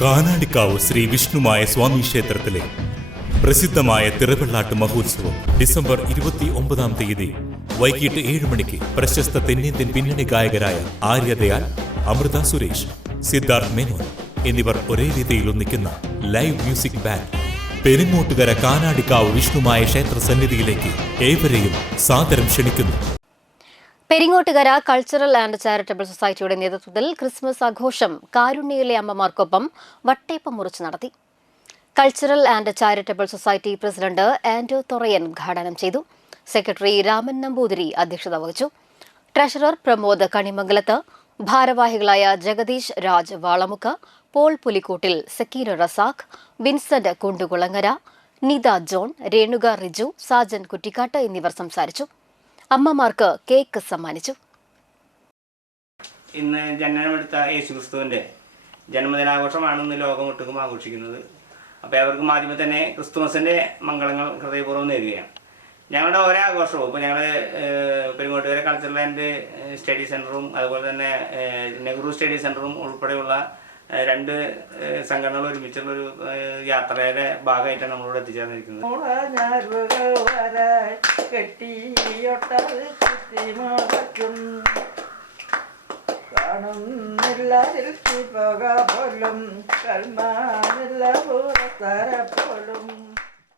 കാനാടിക്കാവ് ശ്രീ വിഷ്ണുമായ സ്വാമി ക്ഷേത്രത്തിലെ പ്രസിദ്ധമായ തിറവെള്ളാട്ട് മഹോത്സവം ഡിസംബർ ഇരുപത്തി ഒമ്പതാം തീയതി വൈകിട്ട് ഏഴ് മണിക്ക് പ്രശസ്ത തെന്നിന്ത്യൻ പിന്നണി ഗായകരായ ആര്യദയാൽ അമൃത സുരേഷ് സിദ്ധാർത്ഥ് മേനോൻ എന്നിവർ ഒരേ രീതിയിൽ ഒന്നിക്കുന്ന live music band. Perungottukara Kanadikkavu Vishnumaya ക്ഷേത്ര സന്നിധിയിലേക്ക് ഏവരെയും സാദരം ക്ഷണിക്കുന്നു. പെരിങ്ങോട്ടുകര കൾച്ചറൽ ആൻഡ് ചാരിറ്റബിൾ സൊസൈറ്റിയുടെ നേതൃത്വത്തിൽ ക്രിസ്മസ് ആഘോഷം കാരുണ്യയിലെ അമ്മമാർക്കൊപ്പം വട്ടേപ്പം മുറിച്ച് നടത്തി. Cultural and charitable society president Anto Thorayan ഉദ്ഘാടനം ചെയ്തു. സെക്രട്ടറി രാമൻ നമ്പൂതിരി അധ്യക്ഷത വഹിച്ചു. ട്രഷറർ പ്രമോദ് കണിമംഗലത്ത് ഭാരവാഹികളായ Jagadish Raj Valamukku Paul Pulikkoottil Zakir Razak Vincent Kundukulangara Nitha John Renuka Riju Sajan Kuttikkattu എന്നിവർ സംസാരിച്ചു. അമ്മമാർക്ക് കേക്ക് സമ്മാനിച്ചു. ഇന്ന് ജനനമെടുത്ത യേശുക്രിസ്തുവിന്റെ ജന്മദിനാഘോഷമാണ് ഇന്ന് ലോകമൊട്ടുക്കും ആഘോഷിക്കുന്നത്. അപ്പോൾ അവർക്ക് ആദ്യമേ തന്നെ ക്രിസ്തുമസിന്റെ മംഗളങ്ങൾ ഹൃദയപൂർവം നേരുകയാണ്. ഞങ്ങളുടെ ഓരോ ആഘോഷവും ഇപ്പോൾ ഞങ്ങൾ പെരുങ്ങോട്ടുകര കൾച്ചറൽ ആൻഡ് സ്റ്റഡി സെന്ററും അതുപോലെ തന്നെ നെഹ്റു സ്റ്റഡി സെന്ററും ഉൾപ്പെടെയുള്ള രണ്ട് സംഘടനകൾ ഒരുമിച്ചുള്ളൊരു യാത്രയുടെ ഭാഗമായിട്ടാണ് നമ്മളിവിടെ എത്തിച്ചേർന്നിരിക്കുന്നത്. കാണുന്നില്ല പോലും. കൽമാനില്ല പൂരത്തര പോലും